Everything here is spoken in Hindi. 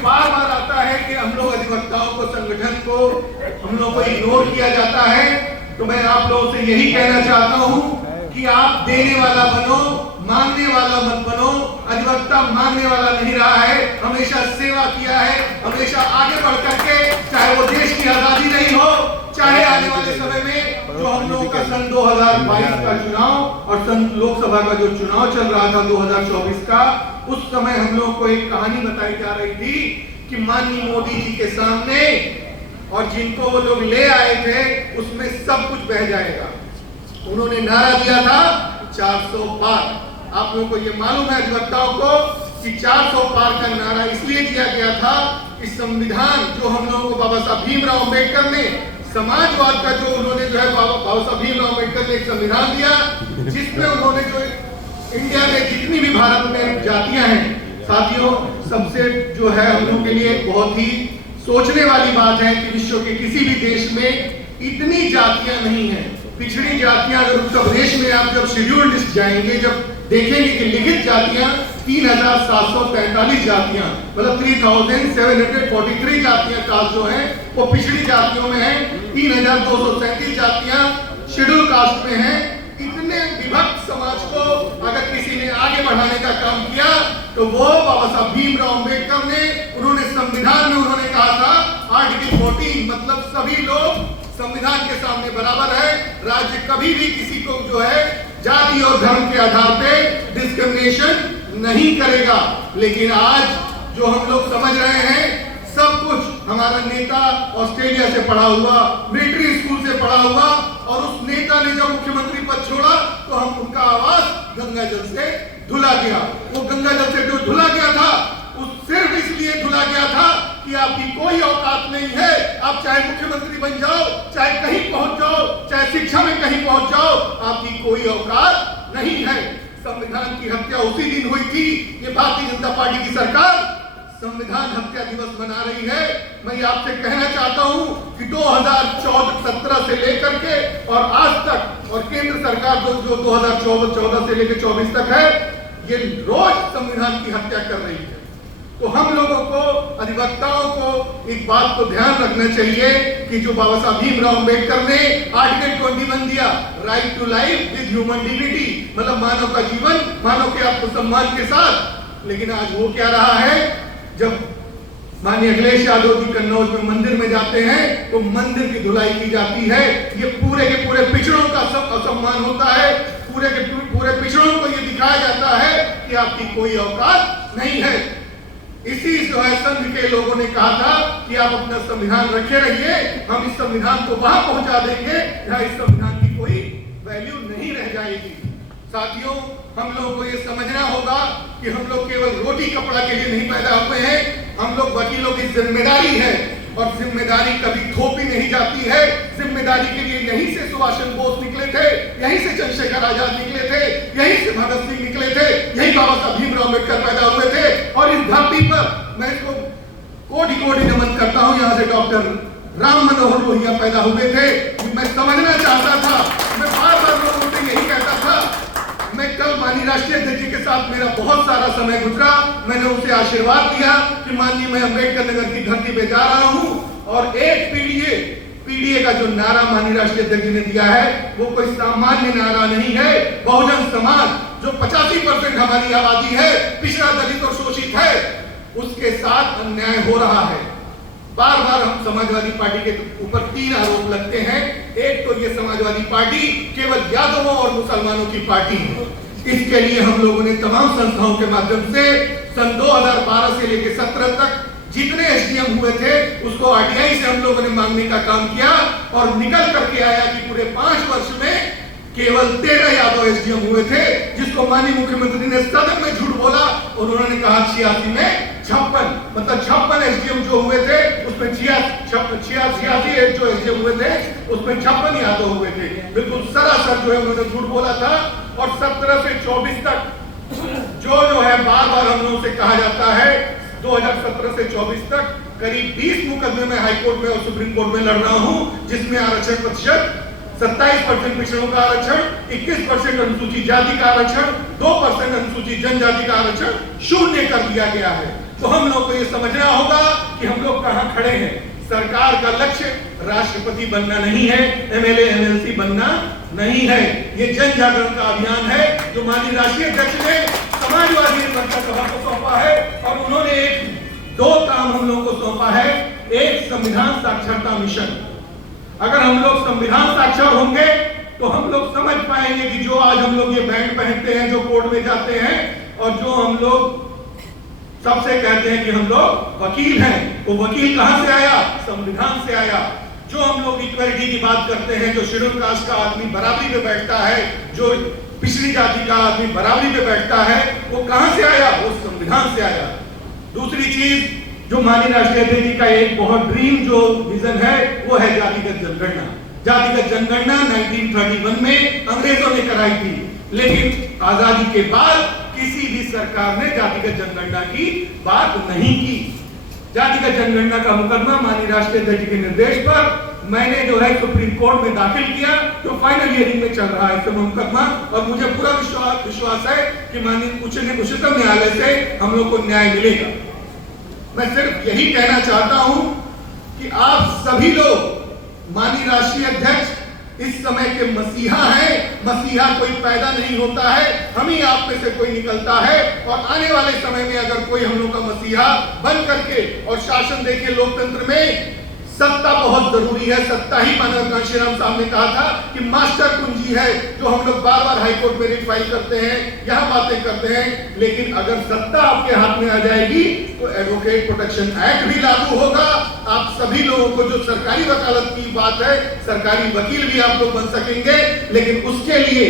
बार बार आता है कि हम लोग अधिवक्ताओं को, संगठन को, हम लोग को इग्नोर किया जाता है। तो मैं आप लोगों से यही कहना चाहता हूं कि आप देने वाला बनो, मांगने वाला मत बनो। अधिवक्ता मांगने वाला नहीं रहा है, हमेशा सेवा किया है, हमेशा आगे बढ़ करके, चाहे वो देश की आजादी नहीं हो, चाहे आने वाले समय में जो हम लोगों का सन 2022 का चुनाव और सन लोकसभा का जो चुनाव चल रहा था 2024 का, उस समय हम लोगों को एक कहानी बताई जा रही थी कि माननीय मोदी जी के सामने और जिनको वो लोग ले आए थे उसमें सब कुछ बह जाएगा। उन्होंने नारा दिया था 400 पार। आप लोगों को ये मालूम है अधिवक्ताओं को कि 400 पार का नारा इसलिए दिया गया था कि संविधान जो हम लोगों को बाबा साहब भीमराव अम्बेडकर ने, समाजवाद का जो उन्होंने जो है बाबा साहब भीमराव अम्बेडकर ने एक संविधान दिया जिसमें उन्होंने जो इंडिया में जितनी भी भारत में जातियां हैं, साथियों, सबसे जो है हम लोगों के लिए बहुत ही सोचने वाली बात है कि विश्व के किसी भी देश में इतनी जातियां नहीं है। पिछड़ी जातियां अगर उत्तर प्रदेश में आप जब शेड्यूल्ड लिस्ट जाएंगे, जब देखेंगे कि लिखित जातियां 3743 जातियां, मतलब 3743 जातियां कास्ट जो है वो पिछड़ी जातियों में है। 3237 जातियां शेड्यूल कास्ट में है। इतने विभक्त समाज को अगर किसी ने आगे बढ़ाने का काम किया तो वो बाबा साहब भीमराव अम्बेडकर ने, उन्होंने संविधान में उन्होंने कहा था आर्टिकल 14, मतलब सभी लोग संविधान के सामने बराबर है। राज्य कभी भी किसी को जो है जाति और धर्म के आधार पे डिस्क्रिमिनेशन नहीं करेगा। लेकिन आज जो हम लोग समझ रहे हैं, सब कुछ हमारा नेता ऑस्ट्रेलिया से पढ़ा हुआ, मिलिट्री स्कूल से पढ़ा हुआ, और उस नेता ने जब मुख्यमंत्री पद छोड़ा तो हम उनका आवाज गंगा जल से धुला गया। वो गंगा जल से जो धुला गया था उस सिर्फ इसलिए धुला गया था कि आपकी कोई औकात नहीं है। आप चाहे मुख्यमंत्री बन जाओ, चाहे कहीं पहुंच जाओ, चाहे शिक्षा में कहीं पहुंच जाओ, आपकी कोई औकात नहीं है। संविधान की हत्या उसी दिन हुई थी। ये भारतीय जनता पार्टी की सरकार संविधान हत्या दिवस मना रही है। मैं आपसे कहना चाहता हूं कि 2017 से लेकर के और आज तक, और केंद्र सरकार जो 2014 से लेकर 24 तक है, ये रोज संविधान की हत्या कर रही है। तो हम लोगों को, अधिवक्ताओं को एक बात को ध्यान रखना चाहिए कि जो बाबा साहब भीमराव अम्बेडकर ने आर्टिकल 21 दिया, right to life with human dignity, मतलब मानव का जीवन मानव के आत्मसम्मान के साथ। लेकिन आज वो क्या रहा है, जब माननीय अखिलेश यादव जी कन्नौज में मंदिर में जाते हैं तो मंदिर की धुलाई की जाती है। ये पूरे के पूरे पिछड़ों का सब असम्मान होता है। पूरे के पूरे पिछड़ों को ये दिखाया जाता है कि आपकी कोई औकात नहीं है। इसी जो है संघ के लोगों ने कहा था कि आप अपना संविधान रखे रहिए, हम इस संविधान को वहां पहुंचा देंगे जहां इस संविधान की कोई वैल्यू नहीं रह जाएगी। साथियों, हम लोगों को ये समझना होगा कि हम लोग केवल रोटी कपड़ा के लिए नहीं पैदा हुए हैं। हम लोग वकीलों की जिम्मेदारी है, और जिम्मेदारी कभी थोपी नहीं जाती है। जिम्मेदारी के लिए यहीं से सुभाष चंद्र बोस निकले थे, यहीं से चंद्रशेखर आजाद निकले थे, यहीं से भगत सिंह निकले थे, यही बाबा साहब भीमराव अम्बेडकर पैदा हुए थे। और इस धरती पर मैं इसको कोटि कोटि नमन करता हूं, यहाँ से डॉक्टर राम मनोहर लोहिया पैदा हुए थे। मैं समझना चाहता था, मैं बार बार लोगों से यही कहता था। मैं कल माननीय राष्ट्रीय अध्यक्ष जी के साथ मेरा बहुत सारा समय गुजरा। मैंने उसे आशीर्वाद दिया कि माननीय मैं अम्बेडकर नगर की धरती पे जा रहा हूं, और एक पीडीए का जो नारा माननीय राष्ट्रीय अध्यक्ष जी ने दिया है वो कोई सामान्य नारा नहीं है। बहुजन समाज जो 85% हमारी आबादी है, पिछड़ा, दलित और शोषित है, उसके साथ अन्याय हो रहा है। बार बार हम समाजवादी पार्टी के ऊपर 3 आरोप लगते हैं। एक तो ये समाजवादी पार्टी केवल यादवों और मुसलमानों की पार्टी है। इसके लिए हम लोगों ने तमाम संस्थाओं के माध्यम से सन 2012 से लेकर 17 तक जितने एसडीएम हुए थे उसको आरटीआई से हम लोगों ने मांगने का काम किया, और निकल करके आया कि पूरे 5 वर्ष में केवल 13 यादव एसडीएम हुए थे, जिसको माननीय मुख्यमंत्री ने सदन में झूठ बोला और उन्होंने कहा 86 में 56, मतलब 56 एसडीएम जो हुए थे उसमें 86 जो एसडीएम हुए थे उसमें 56 यादव हुए थे। बिल्कुल सरासर जो है उन्होंने झूठ बोला था। और 17 से 24 तक जो है बार बार हम लोगों से कहा जाता है, 2017 से 24 तक करीब 20 मुकदमे में हाईकोर्ट में और सुप्रीम कोर्ट में लड़ रहा हूं, जिसमें आरक्षण प्रतिशत 27% पिछड़ों का आरक्षण, 21% अनुसूचित जाति का आरक्षण, 2% अनुसूचित जनजाति का आरक्षण शून्य कर दिया गया है। तो हम लोग को ये समझना होगा कि हम लोग कहां खड़े हैं। सरकार का लक्ष्य राष्ट्रपति बनना नहीं है, एमएलए एमएलसी बनना नहीं है। ये जन जागरण का अभियान है जो माननीय राष्ट्रीय अध्यक्ष ने समाजवादी जनता सभा को सौंपा है, और उन्होंने दो काम हम लोगों को सौंपा है। एक, संविधान साक्षरता मिशन। अगर हम लोग संविधान साक्षर होंगे तो हम लोग समझ पाएंगे कि जो आज हम लोग ये बैंड पहनते हैं, जो कोर्ट में जाते हैं, और जो हम लोग सबसे कहते हैं कि हम लोग वकील हैं, वो वकील कहां से आया? संविधान से आया। जो हम लोग इक्वालिटी की बात करते हैं, जो शेड्यूल कास्ट का आदमी बराबरी पे बैठता है, जो पिछड़ी जाति का आदमी बराबरी पे बैठता है, वो कहां से आया? वो संविधान से आया। दूसरी चीज जो माननीय राष्ट्रीय अध्यक्ष जी का एक बहुत ड्रीम जो विजन है, वो है जातिगत जनगणना। जातिगत जनगणना 1931 में अंग्रेजों ने कराई थी, लेकिन आजादी के बाद किसी भी सरकार ने जातिगत जनगणना की बात नहीं की। जातिगत जनगणना का मुकदमा माननीय राष्ट्रीय अध्यक्ष के निर्देश पर मैंने जो है सुप्रीम कोर्ट में दाखिल किया, जो फाइनल हियरिंग में चल रहा है इस मुकदमा, और मुझे पूरा विश्वास है कि माननीय उच्चतम न्यायालय से हम लोग को न्याय मिलेगा। मैं सिर्फ यही कहना चाहता हूं कि आप सभी लोग, माननीय राष्ट्रीय अध्यक्ष इस समय के मसीहा हैं। मसीहा कोई पैदा नहीं होता है, हम ही आप में से कोई निकलता है, और आने वाले समय में अगर कोई हम लोग का मसीहा बन करके और शासन देके लोकतंत्र में, सत्ता बहुत जरूरी है। सत्ता ही मानव कांशीराम साहब ने कहा था कि मास्टर कुंजी है, जो हम लोग बार बार हाईकोर्ट में रिफाइल करते हैं, यहां बातें करते हैं। लेकिन अगर सत्ता आपके हाथ में आ जाएगी तो एडवोकेट प्रोटेक्शन एक्ट भी लागू होगा। आप सभी लोगों को जो सरकारी वकालत की बात है, सरकारी वकील भी आप लोग बन सकेंगे, लेकिन उसके लिए